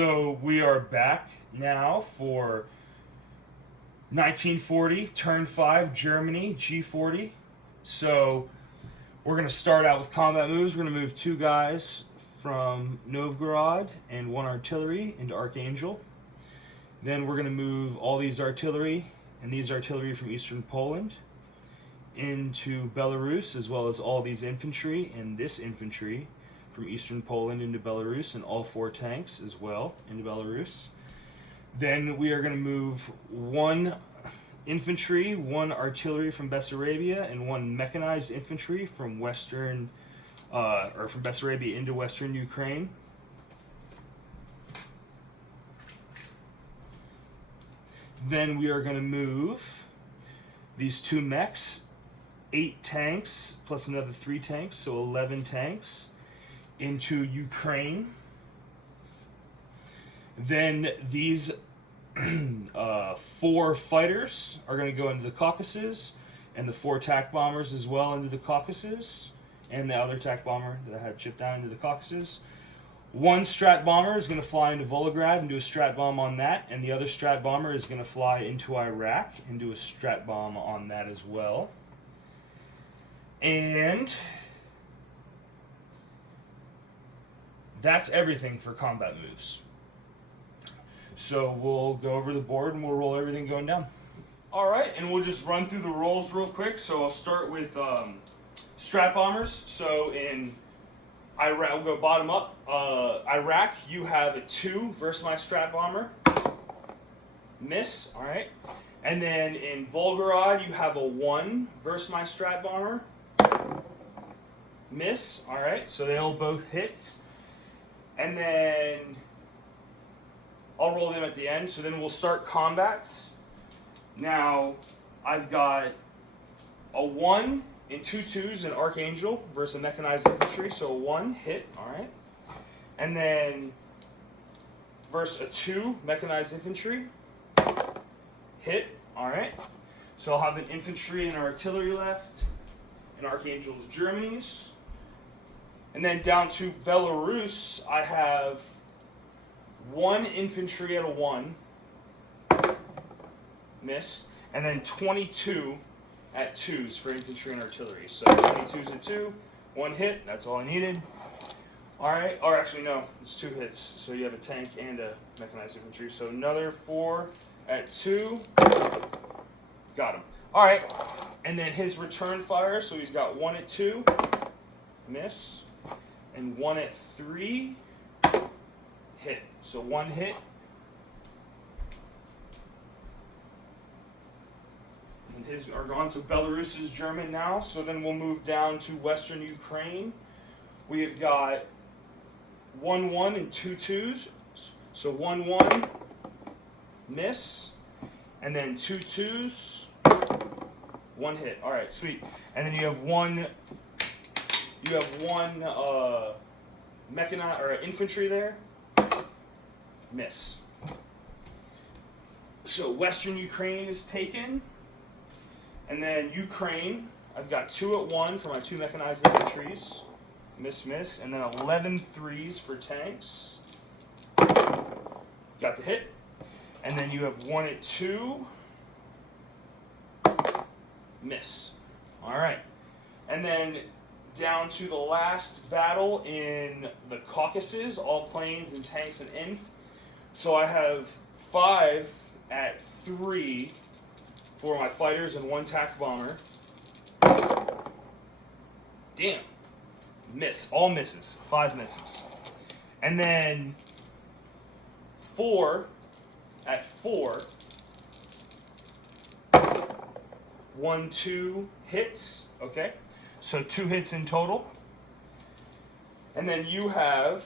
So we are back now for 1940 Turn V Germany G40. So we're going to start out with combat moves. We're going to move two guys from Novgorod and one artillery into Archangel. Then we're going to move all these artillery and these artillery from eastern Poland into Belarus, as well as all these infantry and this infantry from eastern Poland into Belarus, and all four tanks as well into Belarus. Then we are going to move one infantry, one artillery from Bessarabia, and one mechanized infantry from from Bessarabia into western Ukraine. Then we are going to move these two mechs, 8 tanks plus another 3 tanks, so 11 tanks, into Ukraine. Then these 4 fighters are going to go into the Caucasus, and the 4 attack bombers as well into the Caucasus, and the other attack bomber that I had chipped down into the Caucasus. One strat bomber is going to fly into Volgograd and do a strat bomb on that, and the other strat bomber is going to fly into Iraq and do a strat bomb on that as well. And that's everything for combat moves. So we'll go over the board and we'll roll everything going down. Alright, and we'll just run through the rolls real quick. So I'll start with strat bombers. So in Iraq, we'll go bottom up. Iraq, you have a 2 versus my strat bomber. Miss, alright. And then in Volgograd, you have a 1 versus my strat bomber. Miss, alright. So they'll both hits. And then I'll roll them at the end. So then we'll start combats. Now, I've got a 1 and 2 2s in Archangel versus a mechanized infantry. So a 1 hit, alright. And then versus a 2 mechanized infantry. Hit, alright. So I'll have an infantry and artillery left in Archangel's Germany's. And then down to Belarus, I have 1 infantry at a 1, miss, and then 22 at 2s for infantry and artillery. So 22's at 2, 1 hit, that's all I needed. Alright, or actually no, it's 2 hits, so you have a tank and a mechanized infantry. So another 4 at 2, got him. Alright, and then his return fire, so he's got 1 at 2, miss, and 1 at 3, hit. So 1 hit. And his are gone. So Belarus is German now. So then we'll move down to western Ukraine. We have got 1 1 and 2 2s. So 1 1, miss, and then 2 2s, 1 hit. All right, sweet. And then you have one mechanized or infantry there. Miss. So Western Ukraine is taken. And then Ukraine, I've got 2 at 1 for my 2 mechanized infantries. Miss, miss. And then 11 3s for tanks. Got the hit. And then you have 1 at 2. Miss. Alright. And then down to the last battle in the Caucasus, all planes and tanks and inf. So I have 5 at 3 for my fighters and 1 attack bomber. Damn. Miss. All misses. 5 misses. And then 4 at 4. 1 2 hits. Okay. So 2 hits in total. And then you have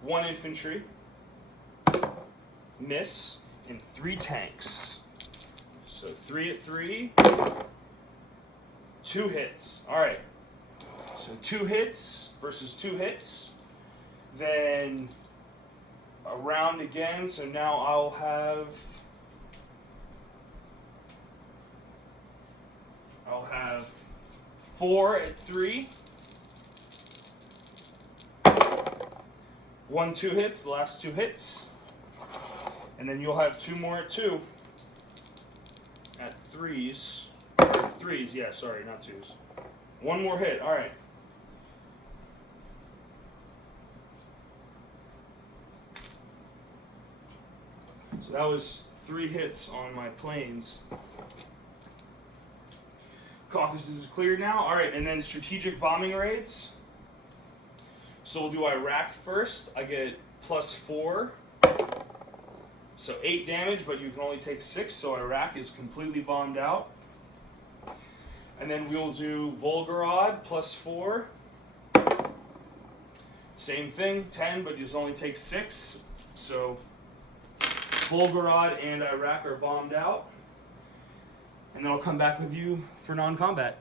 1 infantry, miss, and 3 tanks. So 3 at 3, 2 hits. Alright. So 2 hits versus 2 hits. Then a round again. So now I'll have 4 at 3. 1 2 hits, the last 2 hits. And then you'll have 2 more at 2. At 3s. 3s, yeah, sorry, not 2s. 1 more hit, alright. So that was 3 hits on my planes. Caucasus is cleared now. Alright, and then strategic bombing raids. So we'll do Iraq first. I get +4. So 8 damage, but you can only take 6, so Iraq is completely bombed out. And then we'll do Volgograd +4. Same thing, 10, but you only take 6. So Volgograd and Iraq are bombed out. And then I'll come back with you for non-combat.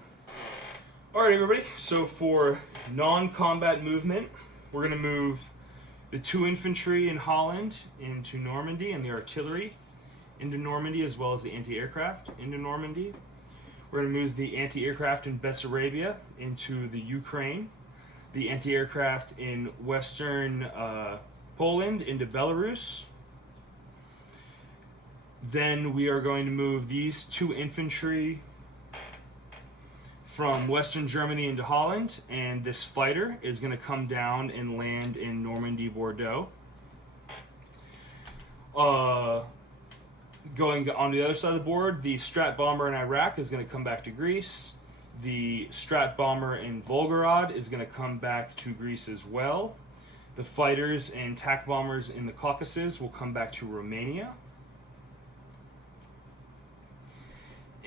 Alright everybody, so for non-combat movement, we're going to move the 2 infantry in Holland into Normandy and the artillery into Normandy, as well as the anti-aircraft into Normandy. We're going to move the anti-aircraft in Bessarabia into the Ukraine, the anti-aircraft in western Poland into Belarus. Then we are going to move these 2 infantry from western Germany into Holland, and this fighter is going to come down and land in Normandy, Bordeaux. Going on the other side of the board, the Strat bomber in Iraq is going to come back to Greece. The Strat bomber in Volgograd is going to come back to Greece as well. The fighters and TAC bombers in the Caucasus will come back to Romania.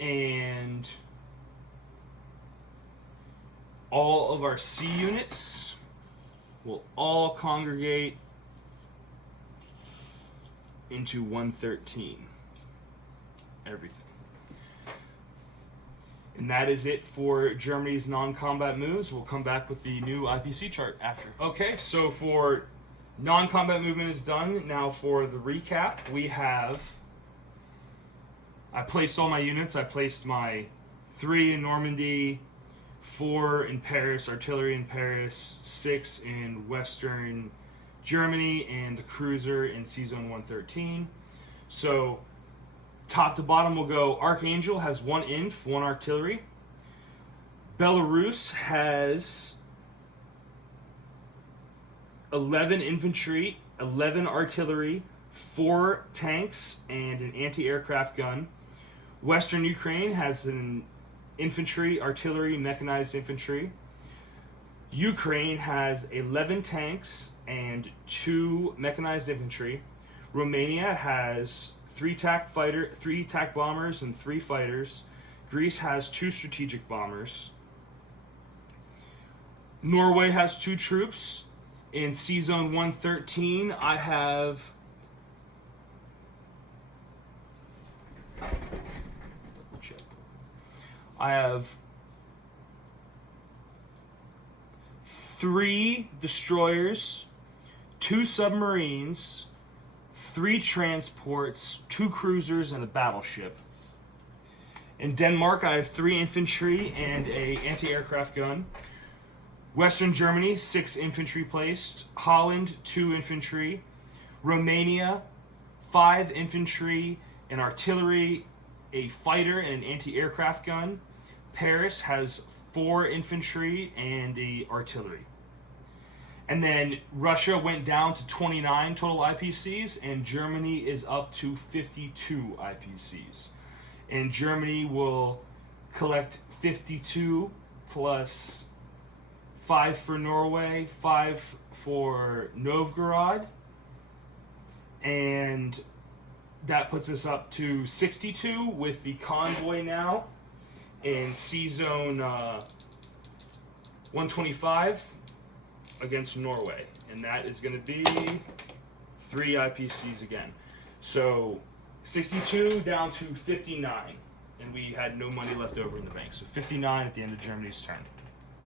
And all of our C units will all congregate into 113. Everything. And that is it for Germany's non-combat moves. We'll come back with the new IPC chart after. Okay, so for non-combat movement is done. Now for the recap, I placed all my units. I placed my 3 in Normandy, 4 in Paris, artillery in Paris, 6 in western Germany, and the cruiser in C-Zone 113. So top to bottom will go Archangel has 1 inf, 1 artillery. Belarus has 11 infantry, 11 artillery, 4 tanks, and an anti-aircraft gun. Western Ukraine has an infantry, artillery, mechanized infantry. Ukraine has 11 tanks and 2 mechanized infantry. Romania has 3 TAC bombers and 3 fighters. Greece has 2 strategic bombers. Norway has 2 troops. In C-Zone 113, I have I have 3 destroyers, 2 submarines, 3 transports, 2 cruisers, and a battleship. In Denmark, I have 3 infantry and a anti-aircraft gun. Western Germany, 6 infantry placed. Holland, 2 infantry. Romania, 5 infantry, an artillery, a fighter, and an anti-aircraft gun. Paris has 4 infantry and a artillery. And then Russia went down to 29 total IPCs, and Germany is up to 52 IPCs. And Germany will collect 52 plus 5 for Norway, 5 for Novgorod, and that puts us up to 62 with the convoy now in C-Zone 125 against Norway. And that is going to be 3 IPCs again. So 62 down to 59. And we had no money left over in the bank. So 59 at the end of Germany's turn.